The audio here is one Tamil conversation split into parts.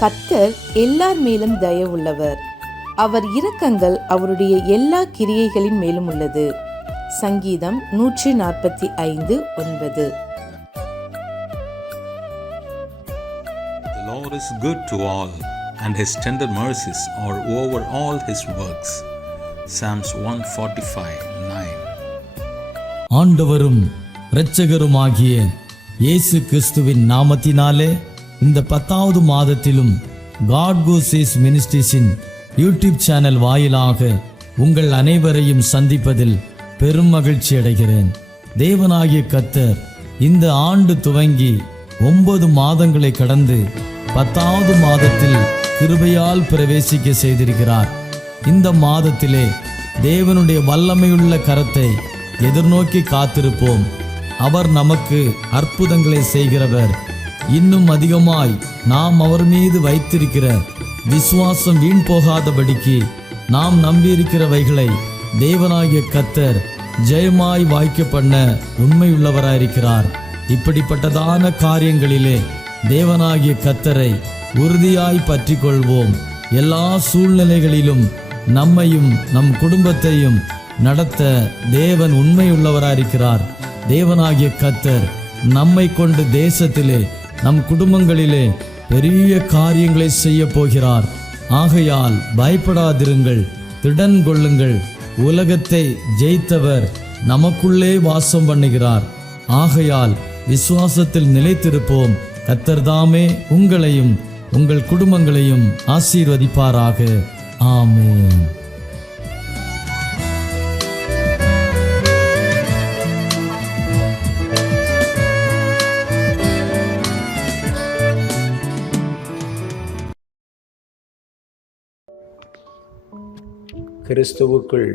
கர்த்தர் எல்லார் மேலும் தயவுள்ளவர். அவர் இரக்கங்கள் அவருடைய எல்லா கிரியைகளின் மேலும் உள்ளது. சங்கீதம் 145:9. The Lord is good to all, and his tender mercies are over all his works. Psalms 145:9. ஆண்டவரும் இரட்சகருமாகிய இயேசு கிறிஸ்துவின் நாமத்தினாலே இந்த 10வது மாதத்திலும் காட் கோசேஸ் மினிஸ்ட்ரீஸின் யூடியூப் சேனல் வாயிலாக உங்கள் அனைவரையும் சந்திப்பதில் பெரும் மகிழ்ச்சி அடைகிறேன். தேவனாகிய கர்த்தர் இந்த ஆண்டு துவங்கி 9 மாதங்களை கடந்து 10வது மாதத்தில் கிருபையால் பிரவேசிக்க செய்திருக்கிறார். இந்த மாதத்திலே தேவனுடைய வல்லமையுள்ள கரத்தை எதிர்நோக்கி காத்திருப்போம். அவர் நமக்கு அற்புதங்களை செய்கிறவர். இன்னும் அதிகமாய் நாம் அவர் மீது வைத்திருக்கிற விசுவாசம் வீண் போகாதபடிக்கு நாம் நம்பியிருக்கிறவைகளை தேவனாகிய கர்த்தர் ஜெயமாய் வாய்க்க பண்ண உண்மையுள்ளவராயிருக்கிறார். இப்படிப்பட்டதான காரியங்களிலே தேவனாகிய கர்த்தரை உறுதியாய் பற்றி கொள்வோம். எல்லா சூழ்நிலைகளிலும் நம்மையும் நம் குடும்பத்தையும் நடத்த தேவன் உண்மையுள்ளவராயிருக்கிறார். தேவனாகிய கர்த்தர் நம்மை கொண்டு தேசத்திலே நம் குடும்பங்களிலே பெரிய காரியங்களை செய்ய போகிறார். ஆகையால் பயப்படாதிருங்கள், திடன் கொள்ளுங்கள். உலகத்தை ஜெயித்தவர் நமக்குள்ளே வாசம் பண்ணுகிறார். ஆகையால் விசுவாசத்தில் நிலைத்திருப்போம். கர்த்தர் தாமே உங்களையும் உங்கள் குடும்பங்களையும் ஆசீர்வதிப்பாராக. ஆமென். கிறிஸ்துவுக்குள்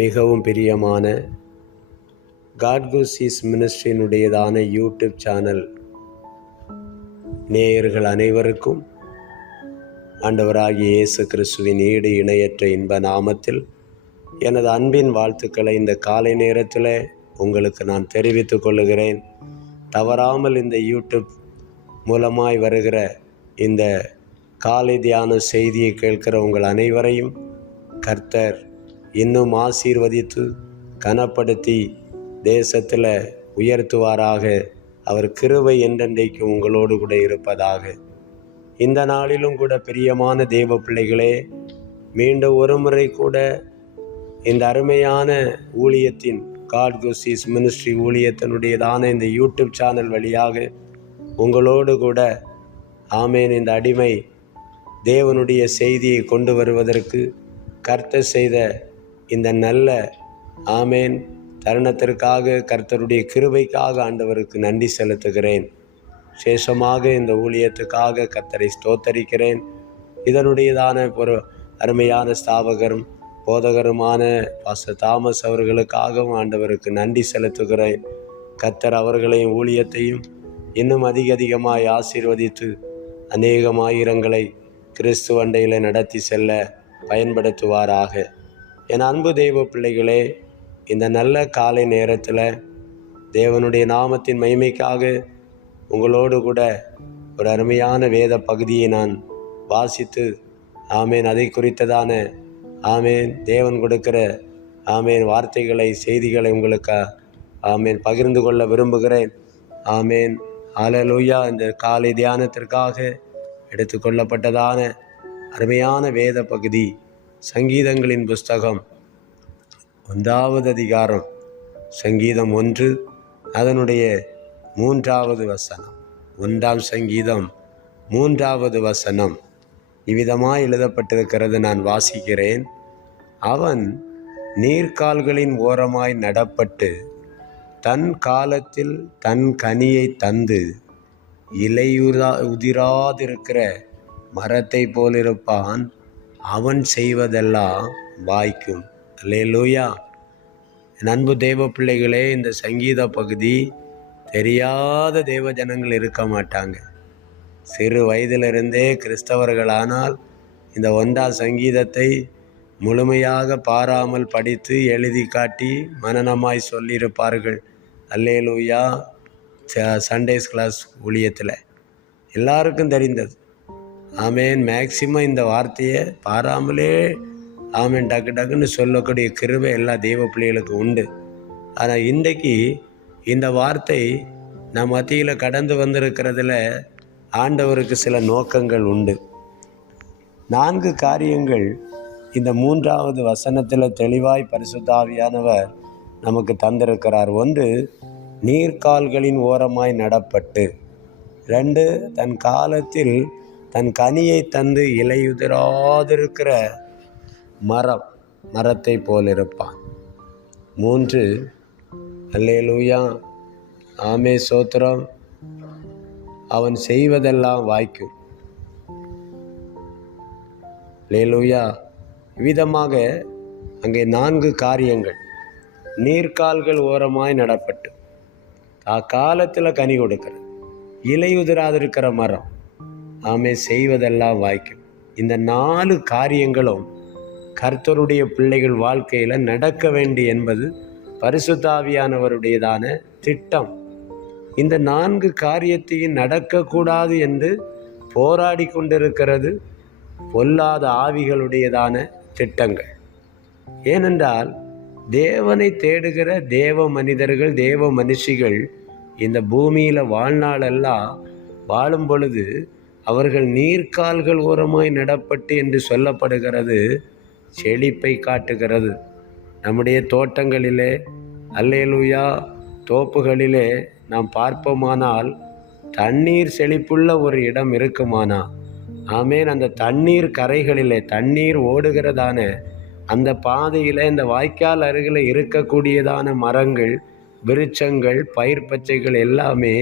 மிகவும் பிரியமான காட் கோசேஸ் மினிஸ்ட்ரியினுடையதான யூடியூப் சேனல் நேயர்கள் அனைவருக்கும் ஆண்டவராகிய இயேசு கிறிஸ்துவின் ஈடு இணையற்ற இன்ப நாமத்தில் எனது அன்பின் வாழ்த்துக்களை இந்த காலை நேரத்தில் உங்களுக்கு நான் தெரிவித்துக் கொள்ளுகிறேன். தவறாமல் இந்த யூடியூப் மூலமாய் வருகிற இந்த காலை தியான செய்தியை கேட்கிற உங்கள் அனைவரையும் கர்த்தர் இன்னும் ஆசீர்வதித்து கனப்படுத்தி தேசத்தில் உயர்த்துவாராக. அவர் கிருபை என்றென்றைக்கு உங்களோடு கூட இருப்பதாக. இந்த நாளிலும் கூட பிரியமான தேவ பிள்ளைகளே, மீண்டும் ஒரு முறை கூட இந்த அருமையான ஊழியத்தின் காட் கோசேஸ் மினிஸ்ட்ரி ஊழியத்தினுடையதான இந்த யூடியூப் சேனல் வழியாக உங்களோடு கூட ஆமேன் இந்த அடிமை தேவனுடைய செய்தியை கொண்டு வருவதற்கு கர்த்தர் செய்த இந்த நல்ல ஆமேன் தருணத்திற்காக கர்த்தருடைய கிருபைக்காக ஆண்டவருக்கு நன்றி செலுத்துகிறேன். விசேஷமாக இந்த ஊழியத்துக்காக கர்த்தரை ஸ்தோத்தரிக்கிறேன். இதனுடையதான ஒரு அருமையான ஸ்தாபகரும் போதகருமான பாஸ்டர் தாமஸ் அவர்களுக்காகவும் ஆண்டவருக்கு நன்றி செலுத்துகிறேன். கர்த்தர் அவர்களையும் ஊழியத்தையும் இன்னும் அதிகமாய் ஆசீர்வதித்து அநேகமாயிரங்களை கிறிஸ்துவண்டையில் நடத்தி செல்ல பயன்படுத்துவாராக. என் அன்பு தெய்வ பிள்ளைகளே, இந்த நல்ல காலை நேரத்தில் தேவனுடைய நாமத்தின் மகிமைக்காக உங்களோடு கூட ஒரு அருமையான வேத பகுதியை நான் வாசித்து ஆமேன் அதை குறித்ததான ஆமேன் தேவன் கொடுக்கிற ஆமேன் வார்த்தைகளை செய்திகளை உங்களுக்கு ஆமேன் பகிர்ந்து கொள்ள விரும்புகிறேன். ஆமேன் ஹல்லேலூயா. இந்த காலை தியானத்திற்காக எடுத்துக்கொள்ளப்பட்டதான அருமையான வேத பகுதி சங்கீதங்களின் புஸ்தகம் 1வது அதிகாரம் சங்கீதம் 1 அதனுடைய 3வது வசனம். 1ஆம் சங்கீதம் 3வது வசனம் இவ்விதமாய் எழுதப்பட்டிருக்கிறது. நான் வாசிக்கிறேன். அவன் நீர்க்கால்களின் ஓரமாய் நடப்பட்டு தன் காலத்தில் தன் கனியை தந்து உதிராதிருக்கிற மரத்தை போலிருப்பான். அவன் செய்வதெல்லாம் வாய்க்கும். அல்லேலூயா. என் அன்பு தேவ பிள்ளைகளே, இந்த சங்கீத பகுதி தெரியாத தேவ ஜனங்கள் இருக்க மாட்டாங்க. சிறு வயதிலிருந்தே கிறிஸ்தவர்களானால் இந்த 1ஆம் சங்கீதத்தை முழுமையாக பாராமல் படித்து எழுதி காட்டி மனனமாய் சொல்லியிருப்பார்கள். அல்லேலூயா. சண்டேஸ் கிளாஸ் ஊழியத்தில் எல்லாருக்கும் தெரிந்தது. ஆமேன். மேக்சிமம் இந்த வார்த்தையை பாராமலே ஆமேன் டக்கு டக்குன்னு சொல்லக்கூடிய கிருபை எல்லா தெய்வ பிள்ளைகளுக்கு உண்டு. ஆனால் இன்றைக்கு இந்த வார்த்தை நம் மத்தியில் கடந்து வந்திருக்கிறதுல ஆண்டவருக்கு சில நோக்கங்கள் உண்டு. 4 காரியங்கள் இந்த 3வது வசனத்தில் தெளிவாய் பரிசுத்த ஆவியானவர் நமக்கு தந்திருக்கிறார். 1, நீர்க்கால்களின் ஓரமாய் நடப்பட்டு. 2, தன் காலத்தில் தன் கனியை தந்து இலையுதிராதிருக்கிற மரத்தை போல் இருப்பான். 3, அல்லேலூயா, ஆமே சோத்திரம், அவன் செய்வதெல்லாம் வாய்க்கும். அல்லேலூயா. விதமாக அங்கே 4 காரியங்கள். நீர்க்கால்கள் ஓரமாய் நடப்பட்டு, காலத்தில் கனி கொடுக்கிற, இலையுதிராதிருக்கிற மரம், ஆமே செய்வதெல்லாம் வாய்க்கும். இந்த 4 காரியங்களும் கர்த்தருடைய பிள்ளைகள் வாழ்க்கையில் நடக்க வேண்டி என்பது பரிசுத்த ஆவியானவருடையதான திட்டம். இந்த 4 காரியத்தையும் நடக்கக்கூடாது என்று போராடி கொண்டிருக்கிறது பொல்லாத ஆவிகளுடையதான திட்டங்கள். ஏனென்றால் தேவனை தேடுகிற தேவ மனிதர்கள், தேவ மனுஷிகள் இந்த பூமியில் வாழ்நாளெல்லாம் வாழும் பொழுது அவர்கள் நீர்க்கால்கள் ஓரமாய் நடப்பட்டு என்று சொல்லப்படுகிறது செழிப்பை காட்டுகிறது. நம்முடைய தோட்டங்களிலே, அல்லேலூயா, தோப்புகளிலே நாம் பார்ப்போமானால் தண்ணீர் செழிப்புள்ள ஒரு இடம் இருக்குமானா, ஆமேன், அந்த தண்ணீர் கரைகளிலே தண்ணீர் ஓடுகிறதான அந்த பாதையில் இந்த வாய்க்கால் அருகில் இருக்கக்கூடியதான மரங்கள், விருட்சங்கள், பயிர் பச்சைகள் எல்லாமே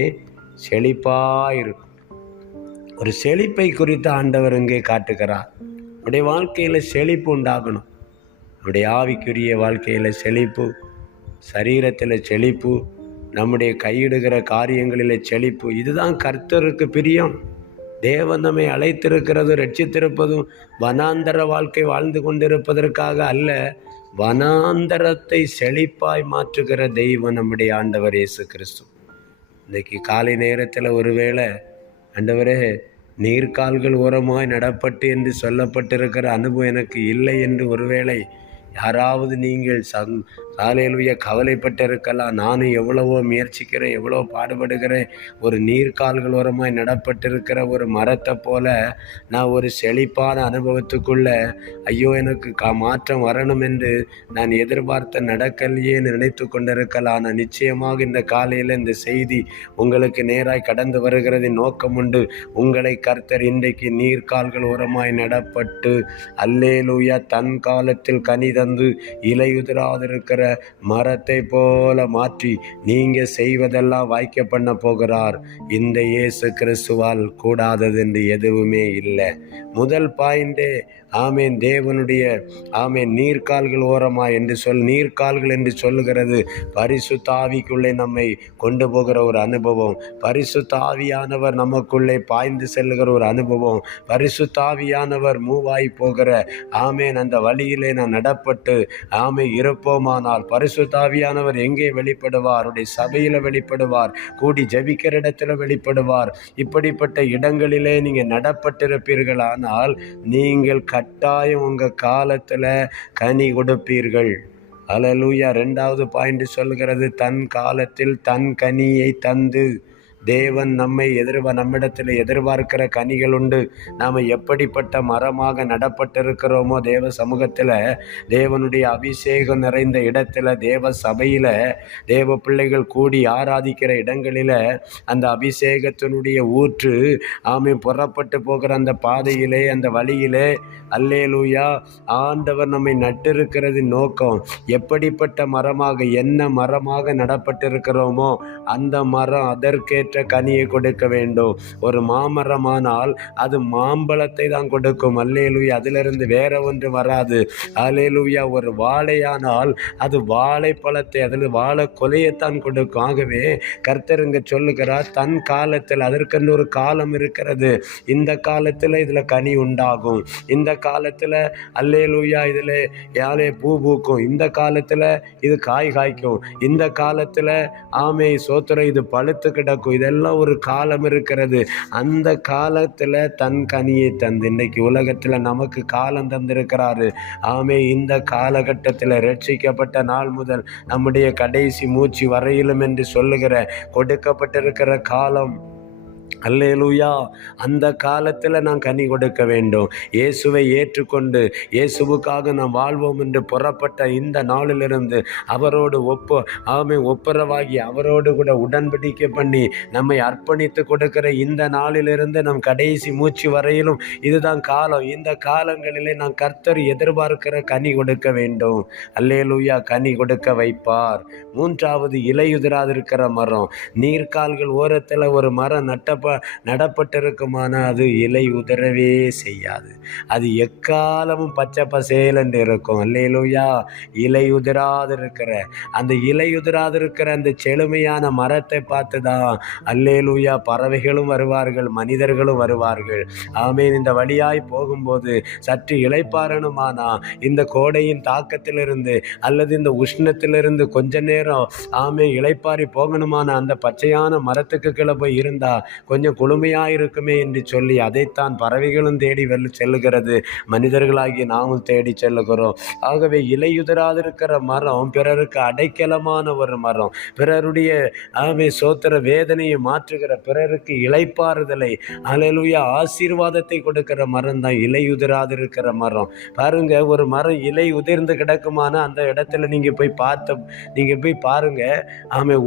செழிப்பாக இருக்கும். ஒரு செழிப்பை குறித்து ஆண்டவர் இங்கே காட்டுகிறார். நம்முடைய வாழ்க்கையில் செழிப்பு உண்டாகணும். நம்முடைய ஆவிக்குரிய வாழ்க்கையில் செழிப்பு, சரீரத்தில் செழிப்பு, நம்முடைய கையிடுகிற காரியங்களில் செழிப்பு. இதுதான் கர்த்தருக்கு பிரியம். தேவன் நம்மை அழைத்திருக்கிறது, ரட்சித்திருப்பதும் வனாந்தர வாழ்க்கை வாழ்ந்து கொண்டிருப்பதற்காக அல்ல, வனாந்தரத்தை செழிப்பாய் மாற்றுகிற தெய்வம் நம்முடைய ஆண்டவர் இயேசு கிறிஸ்து. இன்றைக்கி காலை நேரத்தில் ஒருவேளை, ஆண்டவரே, நீர்க்கால்கள் ஓரமாய் நடப்பட்டு என்று சொல்லப்பட்டிருக்கிற அனுபவம் எனக்கு இல்லை என்று ஒருவேளை யாராவது நீங்கள் காலையிலுய கவலைப்பட்டு இருக்கலாம். நானும் எவ்வளவோ முயற்சிக்கிறேன், எவ்வளோ பாடுபடுகிறேன், ஒரு நீர்க்கால்கள் ஓரமாய் நடப்பட்டிருக்கிற ஒரு மரத்தை போல நான் ஒரு செழிப்பான அனுபவத்துக்குள்ள, ஐயோ எனக்கு மாற்றம் வரணும் என்று நான் எதிர்பார்த்த நடக்கலையேன்னு நினைத்து கொண்டிருக்கலாம். ஆனால் நிச்சயமாக இந்த காலையில் இந்த செய்தி உங்களுக்கு நேராய் கடந்து வருகிறதின் நோக்கம் உண்டு. உங்களை கர்த்தர் இன்றைக்கு நீர்க்கால்கள் ஓரமாய் நடப்பட்டு, அல்லேலூயா, தன் காலத்தில் கனி தந்து இலையுதிராதிருக்கிற மரத்தை போல மாற்றி நீங்க செய்வதெல்லாம் வாய்க்க பண்ண போகிறார். இந்த இயேசு கிறிஸ்துவால் கூடாதது என்று எதுவுமே இல்லை. முதல் பாயிண்டே ஆமேன், தேவனுடைய ஆமேன் நீர்க்கால்கள் ஓரமா என்று நீர்க்கால்கள் என்று சொல்லுகிறது பரிசுத்த ஆவிக்குள்ளே நம்மை கொண்டு போகிற ஒரு அனுபவம். பரிசுத்த ஆவியானவர் நமக்குள்ளே பாய்ந்து செல்லுகிற ஒரு அனுபவம். பரிசுத்த ஆவியானவர் மூவாய் போகிற ஆமேன் அந்த வழியிலே நான் நடப்பட்டு இருப்போமானால் பரிசுத்த ஆவியானவர் எங்கே வெளிப்படுவார்? அவருடைய சபையில் வெளிப்படுவார், கூடி ஜெபிக்கிற இடத்துல வெளிப்படுவார். இப்படிப்பட்ட இடங்களிலே நீங்கள் நடப்பட்டிருப்பீர்களானால் நீங்கள் கட்டாயம் உங்கள் காலத்தில் கனி கொடுப்பீர்கள். அல்லேலூயா. 2வது பாயிண்ட் சொல்கிறது, தன் காலத்தில் தன் கனியை தந்து. தேவன் நம்மிடத்தில் எதிர்பார்க்கிற கனிகள் உண்டு. நாம் எப்படிப்பட்ட மரமாக நடப்பட்டிருக்கிறோமோ தேவ சமூகத்தில், தேவனுடைய அபிஷேகம் நிறைந்த இடத்துல, தேவ சபையில், தேவ பிள்ளைகள் கூடி ஆராதிக்கிற இடங்களில் அந்த அபிஷேகத்தினுடைய ஊற்று புறப்பட்டு போகிற அந்த பாதையிலே, அந்த வழியிலே, அல்லேலூயா, ஆண்டவர் நம்மை நட்டிருக்கிறதின் நோக்கம் எப்படிப்பட்ட மரமாக, என்ன மரமாக நடப்பட்டிருக்கிறோமோ அந்த மரம் அதற்கேற்ற கனியை கொடுக்க வேண்டும். ஒரு மாமரமானால் அது மாம்பழத்தை தான் கொடுக்கும். அல்லேலூயா. அதிலிருந்து வேற ஒன்று வராது. அல்லேலூயா. ஒரு வாழையானால் அது வாழைப்பழத்தை, அதில் வாழை கொலையத்தான் கொடுக்கும். ஆகவே கர்த்தர் இங்கே சொல்லுகிறார், தன் காலத்தில், அதற்கென்று ஒரு காலம் இருக்கிறது. இந்த காலத்தில் இதில் கனி உண்டாகும். இந்த காலத்தில் அல்லேலூயா இதில் யாரே பூ பூக்கும். இந்த காலத்தில் இது காய் காய்க்கும். இந்த காலத்தில் சோத்திரம் இது பழுத்து கிடக்கும். இதெல்லாம் ஒரு காலம் இருக்கிறது. அந்த காலத்தில் தன் கனியை தந்து இன்றைக்கு உலகத்தில் நமக்கு காலம் தந்திருக்கிறாரு. ஆமே, இந்த காலகட்டத்தில் ரட்சிக்கப்பட்ட நாள் முதல் நம்முடைய கடைசி மூச்சு வரையிலும் என்று சொல்லுகிற கொடுக்கப்பட்டிருக்கிற காலம். அல்லேலூயா. அந்த காலத்தில் நான் கனி கொடுக்க வேண்டும். இயேசுவை ஏற்றுக்கொண்டு இயேசுவுக்காக நாம் வாழ்வோம் என்று புறப்பட்ட இந்த நாளிலிருந்து அவரோடு ஒப்புரவாகி அவரோடு கூட உடன்படிக்கை பண்ணி நம்மை அர்ப்பணித்து கொடுக்கிற இந்த நாளிலிருந்து நம் கடைசி மூச்சு வரையிலும் இதுதான் காலம். இந்த காலங்களிலே நான் கர்த்தர் எதிர்பார்க்கிற கனி கொடுக்க வேண்டும். அல்லேலூயா. கனி கொடுக்க வைப்பார். மூன்றாவது, இலையுதிராதிருக்கிற மரம். நீர்க்கால்கள் ஓரத்தில் ஒரு மரம் நடப்பட்டிருக்குமானால் அது இலை உதிரவே செய்யாது. அது எக்காலமும் பச்சை பசேலென்று இருக்கும். அல்லேலூயா. இலையுதிராதிருக்கிற அந்த செழுமையான மரத்தை பார்த்து தான் அல்லேலூயா பறவைகளும் வருவார்கள், மனிதர்களும் வருவார்கள். ஆமேன். இந்த வழியாய் போகும்போது சற்று இளைப்பாறணுமானா இந்த கோடையின் தாக்கத்திலிருந்து அல்லது இந்த உஷ்ணத்திலிருந்து கொஞ்ச நேரம் இளைப்பாரி போகணுமான அந்த பச்சையான மரத்துக்கு கீழே போய் இருந்தா கொஞ்சம் குளுமையாக இருக்குமே என்று சொல்லி அதைத்தான் பறவைகளும் தேடி செல்லுகிறது, மனிதர்களாகி நாமும் தேடி செல்லுகிறோம். ஆகவே இலையுதிராதிருக்கிற மரம் பிறருக்கு அடைக்கலமான ஒரு மரம், பிறருடைய சோத்திர வேதனையை மாற்றுகிற, பிறருக்கு இளைப்பாறுதலை அல்லேலூயா ஆசீர்வாதத்தை கொடுக்கிற மரம் தான் இலையுதிராதிருக்கிற மரம். பாருங்க, ஒரு மரம் இலை உதிர்ந்து கிடக்குமான அந்த இடத்துல நீங்கள் போய் பாருங்க.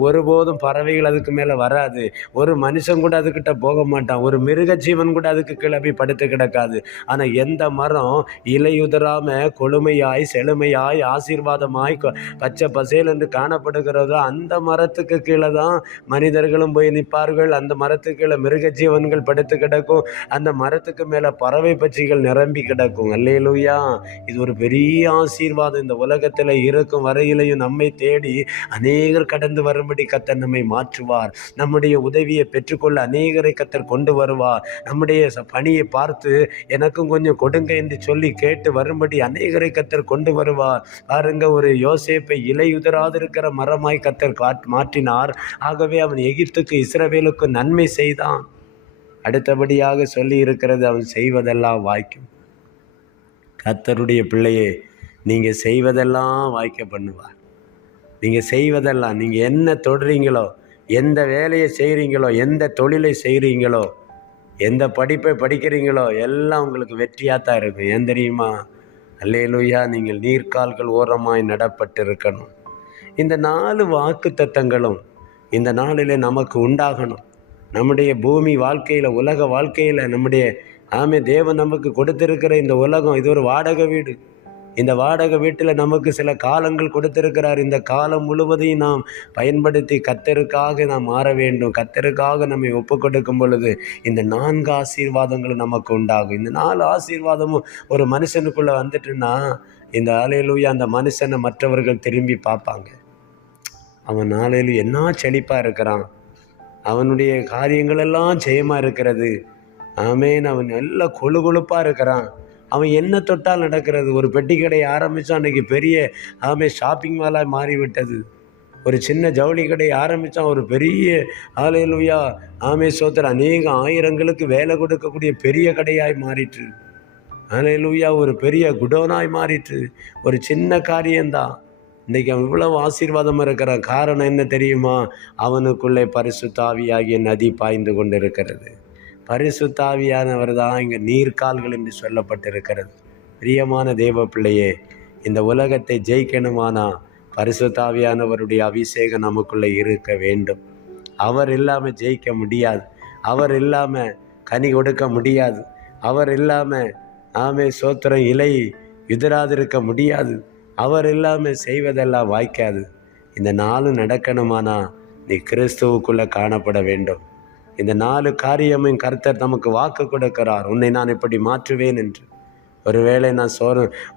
ஒருபோதும் பறவைகள் அதுக்கு மேலே வராது. ஒரு மனுஷன் கூட அதுக்கிட்ட போக மாட்டான். ஒரு மிருக ஜீவன் கூட அதுக்கு கிளம்பி படுத்து கிடக்காது. ஆனால் எந்த மரம் இலையுதிராம கொழுமையாய் செழுமையாய் ஆசீர்வாதமாய் பச்சை பசேல் என்று காணப்படுகிறதோ அந்த மரத்துக்கு கீழே தான் மனிதர்களும் போய் நிற்பார்கள். அந்த மரத்துக்கு கீழே மிருக ஜீவன்கள் படுத்து கிடக்கும். அந்த மரத்துக்கு மேலே பறவை பட்சிகள் நிரம்பி கிடக்கும். அல்லேலூயா. இது ஒரு பெரிய ஆசீர்வாதம். இந்த உலகத்தில் இருக்கும் வரையிலையும் நம்மை தேடி அநேகர் கடந்து வரும்படி கர்த்தர் நம்மை மாற்றுவார். நம்முடைய உதவியை பெற்றுக்கொள்ள அநேகரை கர்த்தர் கொண்டு வருவார். நம்முடைய பணியை பார்த்து எனக்கும் கொஞ்சம் கொடுங்க என்று சொல்லி கேட்டு வரும்படி அநேகரை கர்த்தர் கொண்டு வருவார். பாருங்க, ஒரு யோசேப்பை இலையுதிராதிருக்கிற மரமாய் கர்த்தர் மாற்றினார். ஆகவே அவன் எகிப்துக்கு இஸ்ரவேலுக்கு நன்மை செய்தான். அடுத்தபடியாக சொல்லி இருக்கிறது, அவன் செய்வதெல்லாம் வாய்க்கும். கர்த்தருடைய பிள்ளையே, நீங்கள் செய்வதெல்லாம் வாய்க்க பண்ணுவார். நீங்கள் செய்வதெல்லாம், நீங்கள் என்ன தொடுறீங்களோ, எந்த வேலையை செய்கிறீங்களோ, எந்த தொழிலை செய்கிறீங்களோ, எந்த படிப்பை படிக்கிறீங்களோ எல்லாம் உங்களுக்கு வெற்றியாக தான் இருக்கும். ஏன் தெரியுமா? அல்லேலூயா. நீங்கள் நீர்க்கால்கள் ஓரமாய் நடப்பட்டிருக்கணும். இந்த 4 வாக்கு தத்தங்களும் இந்த நாளிலே நமக்கு உண்டாகணும். நம்முடைய பூமி வாழ்க்கையில், உலக வாழ்க்கையில், நம்முடைய தேவன் நமக்கு கொடுத்திருக்கிற இந்த உலகம் இது ஒரு வாடகை வீடு. இந்த வாடகை வீட்டில் நமக்கு சில காலங்கள் கொடுத்திருக்கிறார். இந்த காலம் முழுவதையும் நாம் பயன்படுத்தி கர்த்தருக்காக நாம் மாற வேண்டும். கர்த்தருக்காக நம்மை ஒப்பு கொடுக்கும் பொழுது இந்த 4 ஆசீர்வாதங்களும் நமக்கு உண்டாகும். இந்த 4 ஆசீர்வாதமும் ஒரு மனுஷனுக்குள்ளே வந்துட்டுன்னா இந்த அல்லேலூயா அந்த மனுஷனை மற்றவர்கள் திரும்பி பார்ப்பாங்க. அவன் நாளையிலும் என்ன செழிப்பாக இருக்கிறான், அவனுடைய காரியங்களெல்லாம் ஜெயமாக இருக்கிறது. ஆமேன். அவன் எல்லாம் கொழுகொழுப்பாக இருக்கிறான். அவன் என்ன தொட்டால் நடக்கிறது. ஒரு பெட்டி கடையை ஆரம்பித்தான், அன்றைக்கி பெரிய ஷாப்பிங் மாலாக மாறிவிட்டது. ஒரு சின்ன ஜவுளி கடையை ஆரம்பித்தான், ஒரு பெரிய அல்லேலூயா சோத்திர அநேக ஆயிரங்களுக்கு வேலை கொடுக்கக்கூடிய பெரிய கடையாய் மாறிற்று. அல்லேலூயா. ஒரு பெரிய குடோனாய் மாறிற்று. ஒரு சின்ன காரியம்தான். இன்றைக்கி அவன் இவ்வளவு ஆசீர்வாதமாக இருக்கிறான். காரணம் என்ன தெரியுமா? அவனுக்குள்ளே பரிசுத்த ஆவியாகிய நதி பாய்ந்து கொண்டு இருக்கிறது. பரிசுத்த ஆவியானவர் தான் இங்கே நீர்க்கால்கள் என்று சொல்லப்பட்டிருக்கிறது. பிரியமான தேவ பிள்ளையே, இந்த உலகத்தை ஜெயிக்கணுமானா பரிசுத்த ஆவியானவருடைய அபிஷேகம் நமக்குள்ளே இருக்க வேண்டும். அவர் இல்லாமல் ஜெயிக்க முடியாது. அவர் இல்லாமல் கனி கொடுக்க முடியாது. அவர் இல்லாமல் சோத்திரம் இலை உதிராதிருக்க முடியாது. அவர் இல்லாமல் செய்வதெல்லாம் வாய்க்காது. இந்த 4 நடக்கணுமானா நீ கிறிஸ்துவுக்குள்ளே காணப்பட வேண்டும். இந்த 4 காரியமும் கர்த்தர் நமக்கு வாக்கு கொடுக்கிறார். உன்னை நான் இப்படி மாற்றுவேன் என்று. ஒருவேளை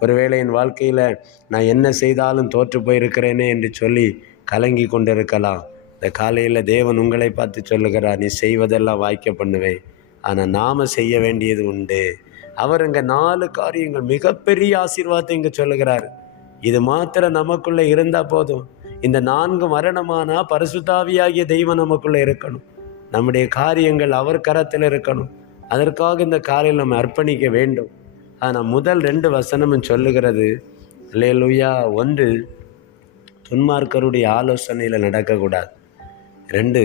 ஒருவேளை என் வாழ்க்கையில் நான் என்ன செய்தாலும் தோற்று போயிருக்கிறேனே என்று சொல்லி கலங்கி கொண்டிருக்கலாம். இந்த காலையில் தேவன் உங்களை பார்த்து சொல்லுகிறார், நீ செய்வதெல்லாம் வாய்க்க பண்ணுவேன். ஆனால் நாம் செய்ய வேண்டியது உண்டு. அவர் இங்கே 4 காரியங்கள் மிகப்பெரிய ஆசீர்வாதத்தை இங்கே சொல்லுகிறார். இது மாத்திரம் நமக்குள்ளே இருந்தால் போதும். இந்த 4 மரணமானா பரிசுத்த ஆவியாகிய தெய்வம் நமக்குள்ளே இருக்கணும். நம்முடைய காரியங்கள் அவர் கரத்தில் இருக்கணும். அதற்காக இந்த காலையில் நம்ம அர்ப்பணிக்க வேண்டும். ஆனால் முதல் 2 வசனமும் சொல்லுகிறது, அல்லேலூயா, 1 துன்மார்க்கருடைய ஆலோசனையில் நடக்கக்கூடாது, 2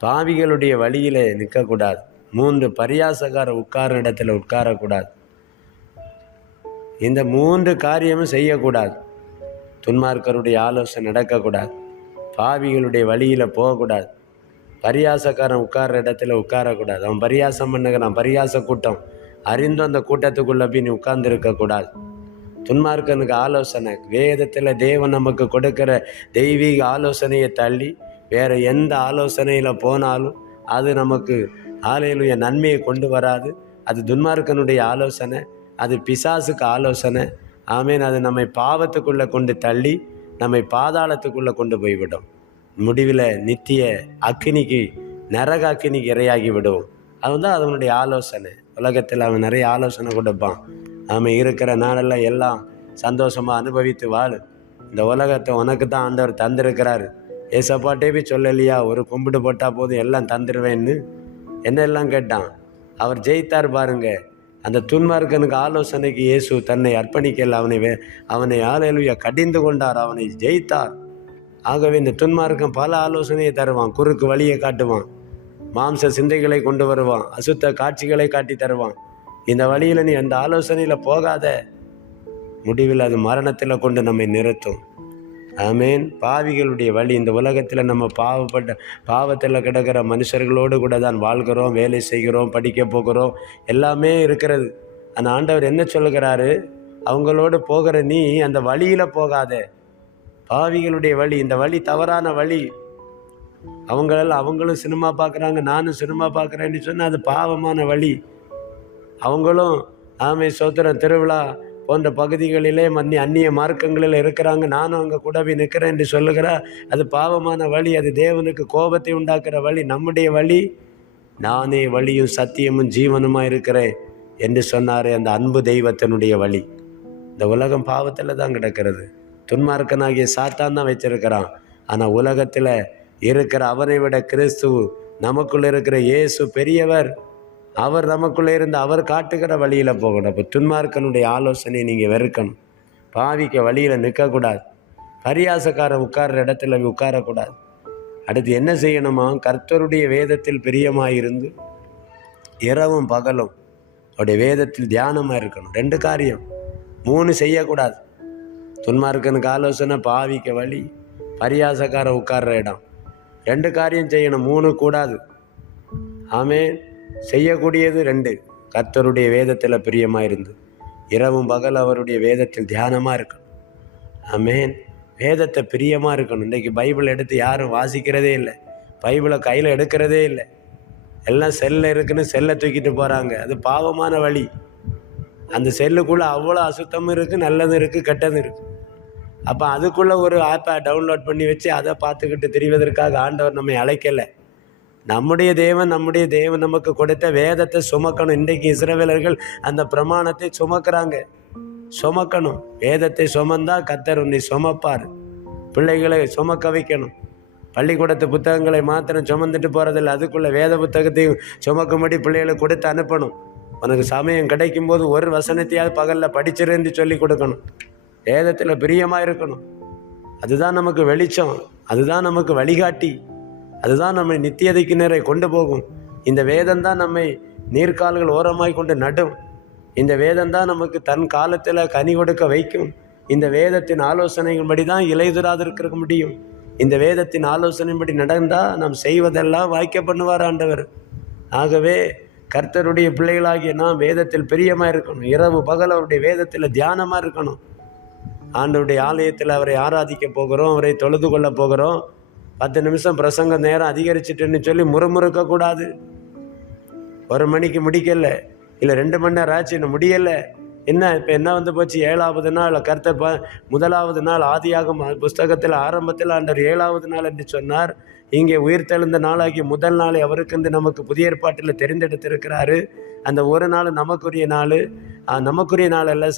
பாவிகளுடைய வழியில் நிற்கக்கூடாது, 3 பரியாசக்கார உட்கார இடத்துல உட்காரக்கூடாது. இந்த 3 காரியமும் செய்யக்கூடாது. துன்மார்க்கருடைய ஆலோசனை நடக்கக்கூடாது, பாவிகளுடைய வழியில் போகக்கூடாது, பரியாசக்காரன் உட்கார்ற இடத்துல உட்காரக்கூடாது. அவன் பரியாசம் பண்ணுகிறான், பரியாச கூட்டம், அறிந்தும் அந்த கூட்டத்துக்குள்ளே போய் நீ உட்கார்ந்துருக்கக்கூடாது. துன்மார்க்கனுக்கு ஆலோசனை, வேதத்தில் தேவன் நமக்கு கொடுக்கிற தெய்வீக ஆலோசனையை தள்ளி வேறு எந்த ஆலோசனையில் போனாலும் அது நமக்கு ஆலையிலுய நன்மையை கொண்டு வராது. அது துன்மார்க்கனுடைய ஆலோசனை, அது பிசாசுக்கு ஆலோசனை. ஆமேன். அது நம்மை பாவத்துக்குள்ளே கொண்டு தள்ளி நம்மை பாதாளத்துக்குள்ளே கொண்டு போய்விடும். முடிவில் நித்திய அக்கினிக்கு, நரக அக்கினிக்கு இரையாகி விடுவோம். அதுதான் அவனுடைய ஆலோசனை. உலகத்தில் அவன் நிறைய ஆலோசனை கொடுப்பான். அவன் இருக்கிற நாளெல்லாம் எல்லாம் சந்தோஷமாக அனுபவித்து வாழு, இந்த உலகத்தை உனக்கு தான் ஆண்டவர் தந்திருக்கிறாரு. ஏசப்பாட்டே போய் சொல்லலையா, ஒரு கும்பிட்டு போட்டால் போதும் எல்லாம் தந்துடுவேன்னு என்னெல்லாம் கேட்டான். அவர் ஜெயித்தார் பாருங்க. அந்த துன்மார்க்கனுக்கு ஆலோசனைக்கு இயேசு தன்னை அர்ப்பணிக்கல, அவனை ஆலையிலுயா கடிந்து கொண்டார், அவனை ஜெயித்தார். ஆகவே இந்த துன்மார்க்கன் பல ஆலோசனையை தருவான், குறுக்கு வழியை காட்டுவான், மாம்ச சிந்தைகளை கொண்டு வருவான், அசுத்த காட்சிகளை காட்டி தருவான். இந்த வழியில் நீ அந்த ஆலோசனையில் போகாத, முடிவில் அது மரணத்தில் கொண்டு நம்மை நிறுத்தும். ஆமேன். பாவிகளுடைய வழி, இந்த உலகத்தில் நம்ம பாவத்தில் கிடக்கிற மனுஷர்களோடு கூட தான் வாழ்கிறோம், வேலை செய்கிறோம், படிக்க போகிறோம், எல்லாமே இருக்கிறது. அந்த ஆண்டவர் என்ன சொல்லுகிறாரு, அவங்களோடு போகிற நீ அந்த வழியில் போகாத. பாவிகளுடைய வழி, இந்த வழி தவறான வழி. அவங்களும் சினிமா பார்க்குறாங்க, நானும் சினிமா பார்க்குறேன்னு சொன்னால் அது பாவமான வழி. அவங்களும் ஆமை சோத்திரம் திருவிழா போன்ற பகுதிகளிலே அந்நிய மார்க்கங்களில் இருக்கிறாங்க, நானும் அங்கே கூடவே நிற்கிறேன் என்று சொல்லுகிறா. அது பாவமான வழி, அது தேவனுக்கு கோபத்தை உண்டாக்குற வழி. நம்முடைய வழி, நானே வழியும் சத்தியமும் ஜீவனுமாக இருக்கிறேன் என்று சொன்னார் அந்த அன்பு தெய்வத்தினுடைய வழி. இந்த உலகம் பாவத்தில் தான் கிடக்கிறது. துன்மார்க்கனாகிய சாத்தான் தான் வச்சிருக்கிறான். ஆனால் உலகத்தில் இருக்கிற அவரை விட கிறிஸ்து நமக்குள்ளே இருக்கிற இயேசு பெரியவர். அவர் நமக்குள்ளே இருந்து அவர் காட்டுகிற வழியில் போகணும். அப்போ துன்மார்க்கனுடைய ஆலோசனையை நீங்கள் வெறுக்கணும். பாவிக்க வழியில் நிற்கக்கூடாது, பரியாசக்காரன் உட்கார்ற இடத்துல உட்காரக்கூடாது. அடுத்து என்ன செய்யணுமா, கர்த்தருடைய வேதத்தில் பிரியமாயிருந்து இரவும் பகலும் அவருடைய வேதத்தில் தியானமாக இருக்கணும். 2 காரியம், 3 செய்யக்கூடாது. துன்மார்க்கனுக்கு ஆலோசனை, பாவிக்க வழி, பரியாசக்காரன் உட்கார்ற இடம். 2 காரியம் செய்யணும், 3 கூடாது. ஆமேன். செய்யக்கூடியது 2, கர்த்தருடைய வேதத்தில் பிரியமாக இருந்து இரவும் பகல் அவருடைய வேதத்தில் தியானமாக இருக்கணும். ஆமேன். வேதத்தை பிரியமாக இருக்கணும். இன்றைக்கி பைபிள் எடுத்து யாரும் வாசிக்கிறதே இல்லை, பைபிளை கையில் எடுக்கிறதே இல்லை. எல்லாம் செல்லில் இருக்குன்னு செல்லை தூக்கிட்டு போகிறாங்க. அது பாவமான வழி. அந்த செல்லுக்குள்ளே அவ்வளோ அசுத்தமும் இருக்குது, நல்லதும் இருக்குது, கெட்டதும் இருக்குது. அப்போ அதுக்குள்ளே ஒரு ஆப்பை டவுன்லோட் பண்ணி வச்சு அதை பார்த்துக்கிட்டு திரிவதற்காக ஆண்டவர் நம்மை அழைக்கலை. நம்முடைய தேவன் நமக்கு கொடுத்த வேதத்தை சுமக்கணும். இன்றைக்கு இஸ்ரவேலர்கள் அந்த பிரமாணத்தை சுமக்கணும். வேதத்தை சுமந்தா கர்த்தர் உன்னை சுமப்பார். பிள்ளைகளை சுமக்க வைக்கணும். பள்ளிக்கூடத்து புத்தகங்களை மாத்திரம் சுமந்துட்டு போகிறதில்ல, அதுக்குள்ளே வேத புத்தகத்தையும் சுமக்கும்படி பிள்ளைகளை கொடுத்து அனுப்பணும். உனக்கு சமயம் கிடைக்கும் போது ஒரு வசனத்தையாவது பகலில் படிச்சிருந்து சொல்லி கொடுக்கணும். வேதத்தில் பிரியமாக இருக்கணும். அதுதான் நமக்கு வெளிச்சம், அதுதான் நமக்கு வழிகாட்டி, அதுதான் நம்மை நித்தியதைக்கு நேரை கொண்டு போகும். இந்த வேதம்தான் நம்மை நீர்க்கால்கள் ஓரமாய் கொண்டு நடும். இந்த வேதம்தான் நமக்கு தன் காலத்தில் கனி கொடுக்க வைக்கும். இந்த வேதத்தின் ஆலோசனையின்படி தான் இலையுதிராதிருக்க முடியும். இந்த வேதத்தின் ஆலோசனைப்படி நடந்தால் நாம் செய்வதெல்லாம் வாய்க்க பண்ணுவார் ஆண்டவர். ஆகவே கர்த்தருடைய பிள்ளைகளாகிய நாம் வேதத்தில் பிரியமாக இருக்கணும். இரவு பகல் அவருடைய வேதத்தில் தியானமாக இருக்கணும். ஆண்டவருடைய ஆலயத்தில் அவரை ஆராதிக்க போகிறோம், அவரை தொழுது கொள்ள போகிறோம். 10 நிமிஷம் பிரசங்க நேரம் அதிகரிச்சிட்டுன்னு சொல்லி முறுமுறுக்கக்கூடாது. 1 மணிக்கு முடிக்கல, இல்லை 2 மணி நேரம் ஆச்சு இன்னும் முடியலை. இப்போ என்ன வந்து போச்சு, 7வது நாள் கர்த்தர் 1வது நாள் ஆதியாகம புஸ்தகத்தில் ஆரம்பத்தில் ஆண்டவர் 7வது நாள் என்று சொன்னார். இங்கே உயிர்த்தெழுந்த நாளாகிய முதல் நாளை அவருக்கு நமக்கு புதிய ஏற்பாட்டில் தெரிந்தெடுத்திருக்கிறாரு. அந்த ஒரு நாள் நமக்குரிய நாள் அல்ல,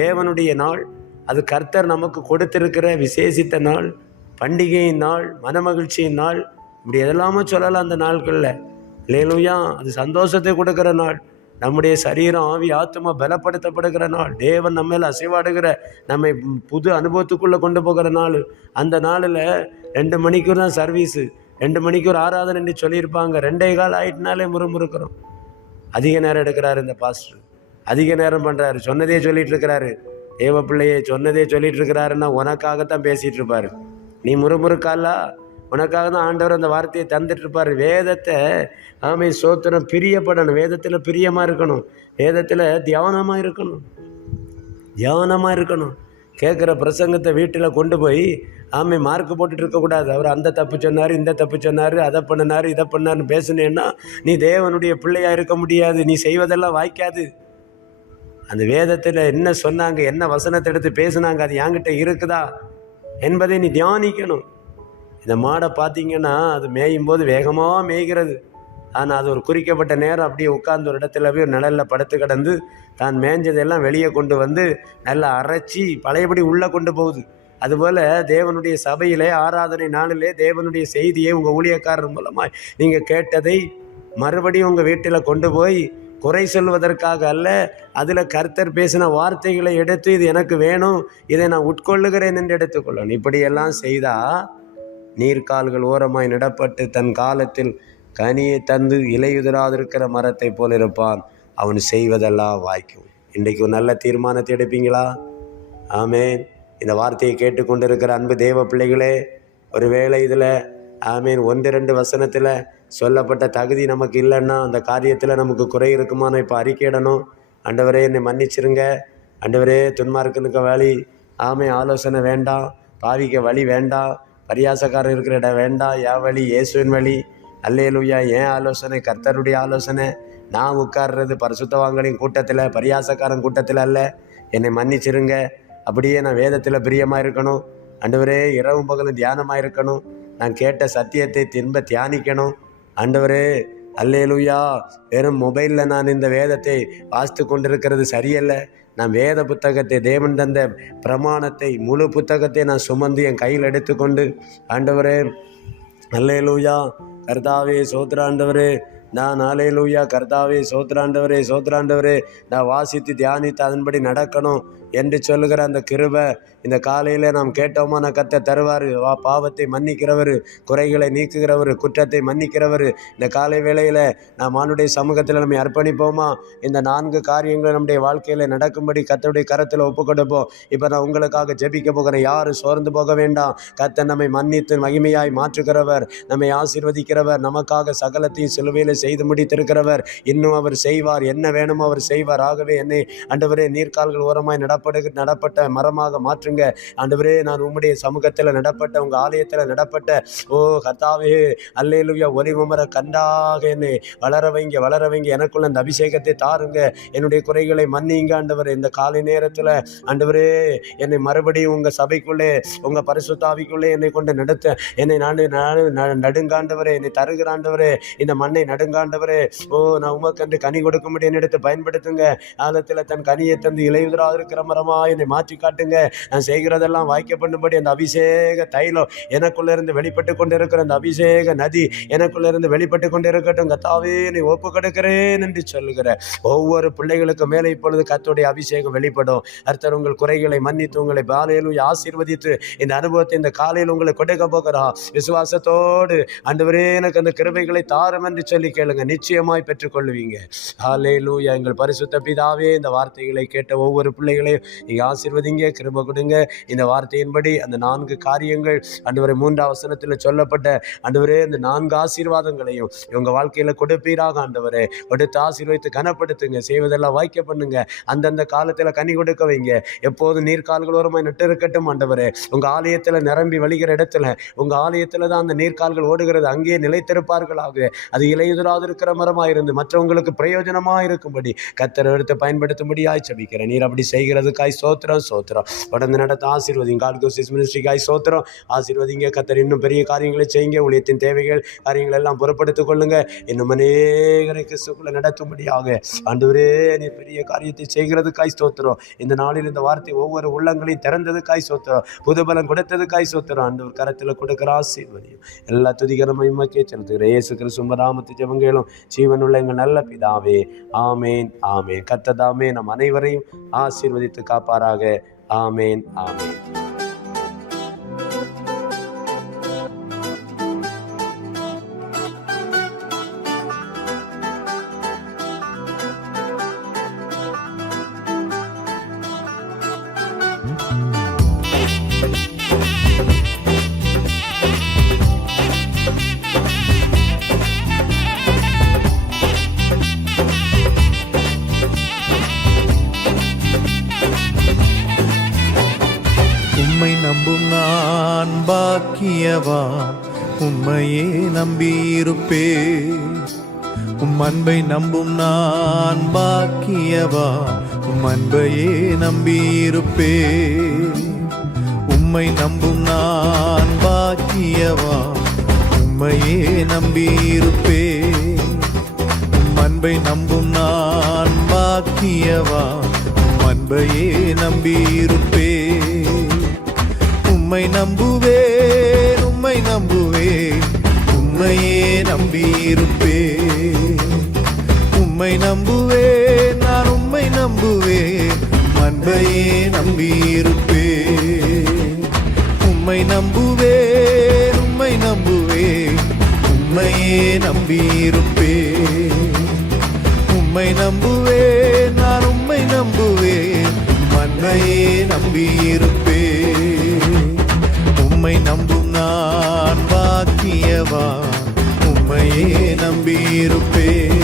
தேவனுடைய நாள். அது கர்த்தர் நமக்கு கொடுத்திருக்கிற விசேஷித்த நாள், பண்டிகையின் நாள், மனமகிழ்ச்சியின் நாள். இப்படி எதெல்லாமோ சொல்லலாம் அந்த நாட்களில். அல்லேலூயா. அது சந்தோஷத்தை கொடுக்குற நாள். நம்முடைய சரீரம் ஆவி ஆத்மா பலப்படுத்தப்படுகிற நாள். தேவன் நம்ம மேல் அசைவாடுகிற, நம்மை புது அனுபவத்துக்குள்ளே கொண்டு போகிற நாள். அந்த நாளில் 2 மணிக்கு தான் சர்வீஸு, 2 மணிக்கு ஒரு ஆராதனை என்று சொல்லியிருப்பாங்க. 2:15 ஆயிட்டுனாலே முறுமுறுக்கிறோம். அதிக நேரம் எடுக்கிறாரு இந்த பாஸ்டர், அதிக நேரம் பண்ணுறாரு, சொன்னதே சொல்லிட்டு இருக்கிறாரு. தேவ பிள்ளையே சொன்னதே சொல்லிட்டு இருக்கிறாருன்னா உனக்காகத்தான் பேசிகிட்டு இருப்பார். நீ முறுமுறுக்காலா? உனக்காக தான் ஆண்டவர் அந்த வார்த்தையை தந்துட்டு இருப்பார். வேதத்தை ஆமை சோத்திரம் பிரியப்படணும், வேதத்தில் பிரியமாக இருக்கணும், வேதத்தில் தியானமாக இருக்கணும், தியானமாக இருக்கணும். கேட்குற பிரசங்கத்தை வீட்டில் கொண்டு போய் ஆமை மார்க் போட்டுட்டு இருக்கக்கூடாது. அவர் அந்த தப்பு சொன்னார், இந்த தப்பு சொன்னார், அதை பண்ணினார், இதை பண்ணார்னு பேசுனேன்னா நீ தேவனுடைய பிள்ளையாக இருக்க முடியாது. நீ செய்வதெல்லாம் வாய்க்காது. அந்த வேதத்தில் என்ன சொன்னாங்க, என்ன வசனத்தை எடுத்து பேசுனாங்க, அது என்கிட்ட இருக்குதா என்பதை நீ தியானிக்கணும். இந்த மாடை பார்த்தீங்கன்னா அது மேயும் போது வேகமாக மேய்கிறது. ஆனால் அது ஒரு குறிக்கப்பட்ட நேரம் அப்படியே உட்கார்ந்து ஒரு இடத்துல போய் நிழலில் படுத்து கிடந்து தான் மேய்ஞ்சதெல்லாம் வெளியே கொண்டு வந்து நல்லா அரைச்சி பழையபடி உள்ளே கொண்டு போகுது. அதுபோல் தேவனுடைய சபையிலே ஆராதனை நாளிலே தேவனுடைய செய்தியை உங்கள் ஊழியக்காரர் மூலமாக நீங்கள் கேட்டதை மறுபடியும் உங்கள் வீட்டில் கொண்டு போய் குறை சொல்வதற்காக அல்ல, அதில் கர்த்தர் பேசின வார்த்தைகளை எடுத்து இது எனக்கு வேணும், இதை நான் உட்கொள்ளுகிறேன் என்று எடுத்துக்கொள்ளணும். இப்படியெல்லாம் செய்தால் நீர்க்கால்கள் ஓரமாய் நடப்பட்டு தன் காலத்தில் கனியை தந்து இலையுதிராதிருக்கிற மரத்தை போல் இருப்பான். அவன் செய்வதெல்லாம் வாய்க்கும். இன்றைக்கு ஒரு நல்ல தீர்மானத்தை எடுப்பீங்களா? ஆமேன். இந்த வார்த்தையை கேட்டுக்கொண்டிருக்கிற அன்பு தேவ பிள்ளைகளே, ஒரு வேளை இதில் ஆமேன் 1-2 வசனத்தில் சொல்லப்பட்ட தகுதி நமக்கு இல்லைன்னா அந்த காரியத்தில் நமக்கு குறை இருக்குமான்னு இப்போ அறிக்கையிடணும். ஆண்டவரே என்னை மன்னிச்சிருங்க. ஆண்டவரே துன்மார்க்கனுக்கு வழி ஆலோசனை வேண்டாம், பாவிக்க வழி வேண்டாம், பரியாசக்காரர் இருக்கிற இடம் வேண்டாம், என் வழி இயேசுவின் வழி. அல்லேலூயா. என் ஆலோசனை கர்த்தருடைய ஆலோசனை. நான் உட்கார்றது பரிசுத்தவான்களின் கூட்டத்தில், பரியாசக்காரன் கூட்டத்தில் அல்ல. என்னை மன்னிச்சிருங்க. அப்படியே நான் வேதத்தில் பிரியமாக இருக்கணும். ஆண்டவரே இரவும் பகலும் தியானமாக இருக்கணும். நான் கேட்ட சத்தியத்தை திரும்ப தியானிக்கணும். ஆண்டவரே அல்லேலூயா. வெறும் மொபைலில் நான் இந்த வேதத்தை வாசித்து கொண்டிருக்கிறது சரியல்ல. நான் வேத புத்தகத்தை, தேவன் தந்த பிரமாணத்தை, முழு புத்தகத்தை நான் சுமந்து என் கையில் எடுத்துக்கொண்டு ஆண்டவரே அல்லேலூயா கர்த்தாவே சோத்ராண்டவரே, நான் அல்லேலூயா கர்த்தாவே சோத்ராண்டவரே, சோத்ராண்டவரே, நான் வாசித்து தியானித்து அதன்படி நடக்கணும் என்று சொல்லுகிற அந்த கிருபை இந்த காலையில் நாம் கேட்டோமா கர்த்தர் தருவார். பாவத்தை மன்னிக்கிறவர், குறைகளை நீக்குகிறவர், குற்றத்தை மன்னிக்கிறவர். இந்த காலை வேளையில் நாம் ஆண்டுடைய சமூகத்தில் நம்மை அர்ப்பணிப்போமா? இந்த 4 காரியங்கள் நம்முடைய வாழ்க்கையில் நடக்கும்படி கர்த்தருடைய கரத்தில் ஒப்பு கொடுப்போம். இப்போ நான் உங்களுக்காக ஜெபிக்க போகிறேன். யாரும் சோர்ந்து போக வேண்டாம். கர்த்தர் நம்மை மன்னித்து மகிமையாய் மாற்றுகிறவர், நம்மை ஆசீர்வதிக்கிறவர், நமக்காக சகலத்தையும் சிலுவையில் செய்து முடித்திருக்கிறவர். இன்னும் அவர் செய்வார். என்ன வேணுமோ அவர் செய்வார். ஆகவே என்னை ஆண்டவரே நீர்க்கால்கள் ஓரமாய் நடப்பட்ட மரமாக மாற்றுங்க. ஆண்டவரே நான் உம்முடைய சமூகத்தில் நடப்பட்ட, உங்கள் ஆலயத்தில் நடப்பட்ட கர்த்தாவே அல்லேலூயா ஒலிவமர கண்டாக என்னை வளர வைங்க. எனக்குள்ள அந்த அபிஷேகத்தை தாருங்க. என்னுடைய குறைகளை மன்னிங்க ஆண்டவரே. இந்த காலை நேரத்தில் ஆண்டவரே என்னை மறுபடியும் உங்கள் சபைக்குள்ளே, உங்கள் பரிசுத்தாவிக்குள்ளே என்னை கொண்டு நடத்த என்னை நடுங்காண்டவரே, என்னை தருகிறாண்டவரே, இந்த மண்ணை நடுங்காண்டவரே. நான் உமக்கன்று கனி கொடுக்கும்படி என்னை எடுத்து பயன்படுத்துங்க. ஆழத்தில் தன் கனியை தந்து இலையுதிராக இருக்கிற மரமா என்னை மாற்றி காட்டுங்க. நான் செய்கிறதெல்லாம் வாய்க்க பண்ணும்படி அந்த அபிஷேக தைலம் எனக்குள்ள இருந்து வெளிப்பட்டு கொண்டு இருக்கிற அந்த அபிஷேக நதி எனக்குள்ள இருந்து வெளிப்பட்டு கொண்டு இருக்கட்டும். கர்த்தாவே நீ ஒப்பு கொடுக்கிறேன் என்று சொல்லுகிற ஒவ்வொரு பிள்ளைகளுக்கு மேலே இப்பொழுது கர்த்தருடைய அபிஷேகம் வெளிப்படும். கர்த்தர் உங்கள் குறைகளை மன்னித்து உங்களை பாலையிலும் ஆசீர்வதித்து இந்த அனுபவத்தை இந்த காலையில் உங்களை கொடுக்க போகிறா. விசுவாசத்தோடு ஆண்டவரே எனக்கு அந்த கிருபைகளை தாரும் என்று சொல்லி கேளுங்க. நிச்சயமாய் பெற்றுக்கொள்வீங்க. ஹல்லேலூயா. எங்கள் பரிசுத்த பிதாவே, இந்த வார்த்தைகளை கேட்ட ஒவ்வொரு பிள்ளைகளையும் நீங்கள் ஆசீர்வதிங்க, கிருபை கொடுங்க. இந்த வார்த்தையின்படி அந்த 4 காரியங்கள் ஆண்டவரே 3ஆம் வசனத்தில் சொல்லப்பட்ட ஆண்டவரே இந்த 4 ஆசீர்வாதங்களையும் இவங்க வாழ்க்கையில் கொடுப்பீராக ஆண்டவரே. கொடுத்து ஆசீர்வதித்து கனப்படுத்துங்க. செய்வதெல்லாம் வாய்க்க பண்ணுங்க. அந்தந்த காலத்தில் கனி கொடுக்க வைங்க. எப்போது நீர்க்கால்கள் ஓரமாய் நட்டு இருக்கட்டும் ஆண்டவரே. உங்கள் ஆலயத்தில் நிரம்பி வழிகிற இடத்துல, உங்கள் ஆலயத்தில் தான் அந்த நீர்க்கால்கள் ஓடுகிறது. அங்கேயே நிலைத்திருப்பார்களாக. அது இலையுதிர சிதறாதிருக்கிற மரமாயிருந்து மற்றவங்களுக்கு பிரயோஜனமாக இருக்கும்படி கர்த்தர் எடுத்து பயன்படுத்தும்படியாய் ஜெபிக்கிறேன். நீர் அப்படி செய்கிறதுக்காய் சோத்திரம் சோத்திரம். தொடர்ந்து நடத்த ஆசீர்வதிங்க. காட் கோசஸ் மினிஸ்ட்ரிக்காய் சோத்திரம். ஆசீர்வதிங்க கர்த்தர். இன்னும் பெரிய காரியங்களை செய்யுங்க. ஊழியத்தின் தேவைகள் காரியங்கள் எல்லாம் பொறுப்படுத்திக் கொள்ளுங்க. இன்னும் அநேகரை கிறிஸ்துக்குள்ள நடத்தும்படியாக ஆண்டவரே நீர் பெரிய காரியத்தை செய்கிறதுக்காய் ஸ்தோத்திரம். இந்த நாளில் இந்த வார்த்தை ஒவ்வொரு உள்ளங்களையும் திறந்ததுக்காய் ஸ்தோத்திரம். புதுபலம் கொடுத்ததுக்காய் ஸ்தோத்திரம். ஆண்டவர் கரத்தில் கொடுக்கிற ஆசீர்வதியும் எல்லா துதிகரமும் செலுத்துகிற இயேசு கிறிஸ்து நாமத்து ஜெபங்களும் ஜீவனுள்ள எங்கள் நல்ல பிதாவே. ஆமேன் ஆமேன். கர்த்ததாமே நம் அனைவரையும் ஆசீர்வதித்து காப்பாராக. ஆமேன் ஆமேன். உம்மை நம்பும் நான் பாக்கியவான், உம்மையே நம்பியிருப்பே. உம் அன்பை நம்பும் நான் பாக்கியவான், உம் அன்பையே நம்பியிருப்பே. உம்மை நம்பும் நான் பாக்கியவான், உம்மையே நம்பியிருப்பே. உம் அன்பை நம்பும் நான் பாக்கியவான், உம் அன்பையே நம்பியிருப்பே. உம்மை நம்புவேன், உம்மை நம்புவேன், உம்மையே நம்பியிருப்பேன். உம்மை நம்புவேன், நான் உம்மை நம்புவேன், அன்பையே நம்பியிருப்பேன். உம்மை நம்புவேன், உம்மை நம்புவேன், உம்மையே நம்பியிருப்பேன். உம்மை நம்புவேன், நான் உம்மை நம்புவேன், அன்பையே நம்பியிருப்பேன். உம்மை நம்பும் நான் பாக்கியவான், உம்மையே நம்பியிருப்பேன்.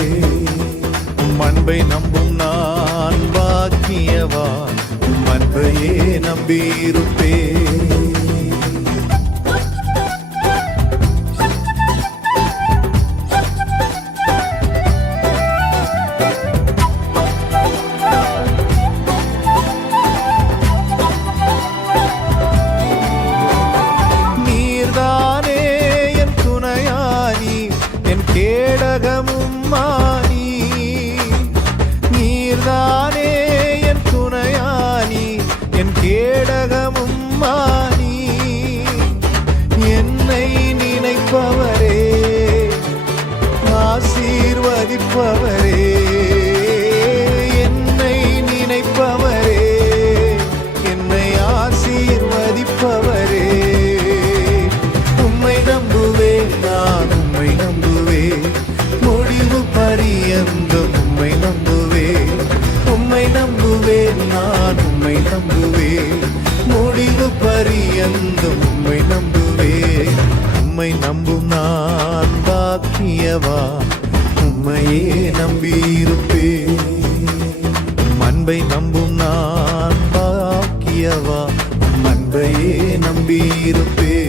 உம் அன்பை நம்பும் நான் பாக்கியவான், உம் அன்பையே நம்பியிருப்பேன். கேடகமும் மானி, நீர்தானே என் துணையானி, என் கேடகமும் மானி. என்னை நினைப்பவரே, ஆசீர்வதிப்பவரே, என்னை நினைப்பவரே, என்னை ஆசீர்வதிப்பவரே. உம்மை நம்புவேன், நான் உம்மை நம்புவேன், முடிவு பரியந்தம் உம்மை நம்புவேன். உம்மை நம்புவேன், நான் உம்மை நம்புவேன், முடிவு பரியந்தம் உம்மை நம்புவேன். உம்மை நம்பும் நான் பாக்கியவான், உம்மையே நம்பியிருப்பேன். அன்பை நம்பும் நான் பாக்கியவான், அன்பையே நம்பியிருப்பேன்.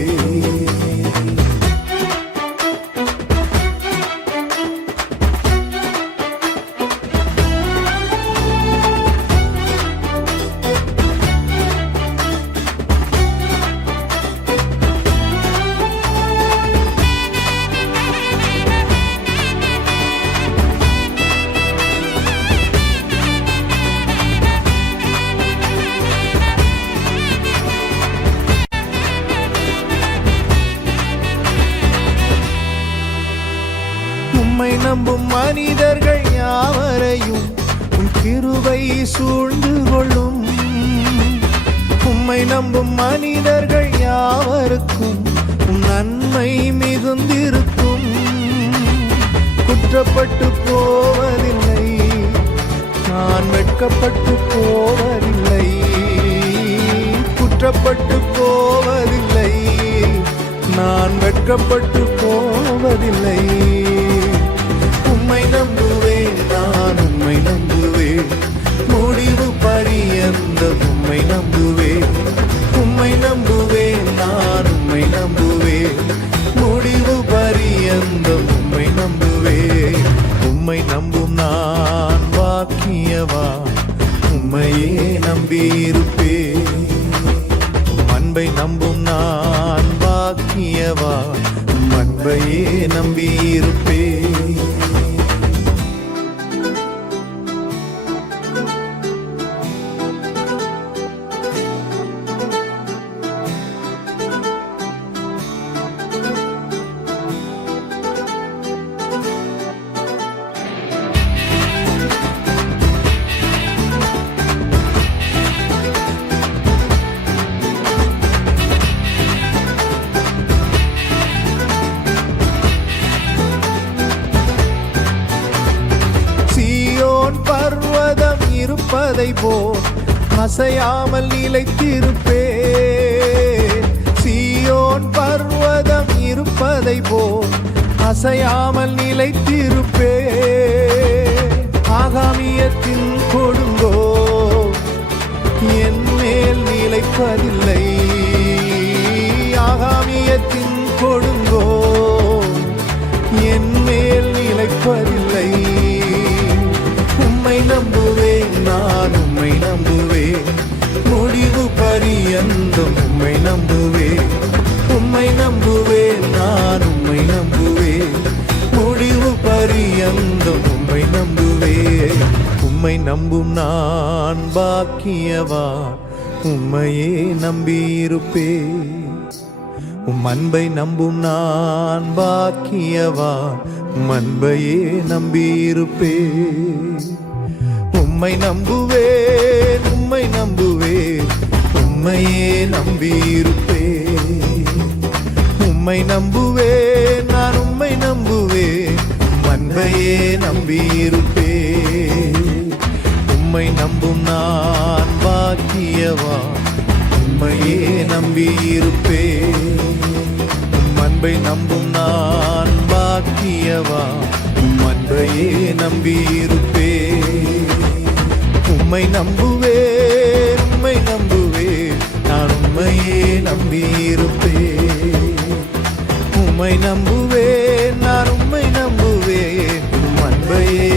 உம்மை நம்பும் மனிதர்கள் யாவரையும் உம் கிருபை சூழ்ந்து கொள்ளும். உம்மை நம்பும் மனிதர்கள் யாவருக்கும் உம் நன்மை மிகுந்திருக்கும். குற்றப்பட்டு போவதில்லை, நான் வெட்கப்பட்டு போவதில்லை. குற்றப்பட்டு போவதில்லை, நான் வெட்கப்பட்டு போவதில்லை. உம்மை நம்புவேன், நான் உம்மை நம்புவேன், முடிவு பரியந்தம் உம்மை நம்புவேன். உம்மை நம்புவேன், நான் உம்மை நம்புவேன், முடிவு பரியந்தம் உம்மை நம்புவேன். உம்மையே நம்பியிருப்பே. அன்பை நம்பும் நான் பாக்கியவா, அன்பையே நம்பியிருப்பே. பர்வதம் இருப்பதை போல் அசையாமல் நிலைத்திருப்பே. சீயோன் பர்வதம் இருப்பதை போல் அசையாமல் நிலைத்திருப்பே. ஆகாமியத்தின் கொடுங்கோ என் மேல் நிலைப்பதில்லை. ஆகாமியத்தின் கொடுங்கோ என் மேல் நிலைப்பதில்லை. உம்மை நம்புவேன், நான் உம்மை நம்புவேன், முடிவு பரியந்தம் உம்மை நம்புவேன். உம்மை நம்புவேன், நான் உம்மை நம்புவேன், முடிவு பரியந்தம் உம்மை நம்புவேன். உம்மை நம்பும் நான் பாக்கியவான், உம்மையே நம்பியிருப்பேன். உம் அன்பை நம்பும் நான் பாக்கியவான், உம் அன்பையே நம்பியிருப்பேன். உம்மை நம்புவேன், உம்மை நம்புவேன், உம்மையே நம்பியிருப்பேன். உம்மை நம்புவேன், நான் உம்மை நம்புவேன், உம் அன்பையே நம்பியிருப்பேன். உம்மை நம்பும் நான் பாக்கியவான், உம்மையே நம்பியிருப்பேன். உம் அன்பை நம்பும் நான் பாக்கியவான், உம் அன்பையே நம்பியிருப்பேன். உம்மை நம்புவேன், உம்மை நம்புவேன், நான் உம்மையே நம்பியிருப்பேன். உம்மை நம்புவேன், நான் உம்மை நம்புவேன், உம் அன்பையே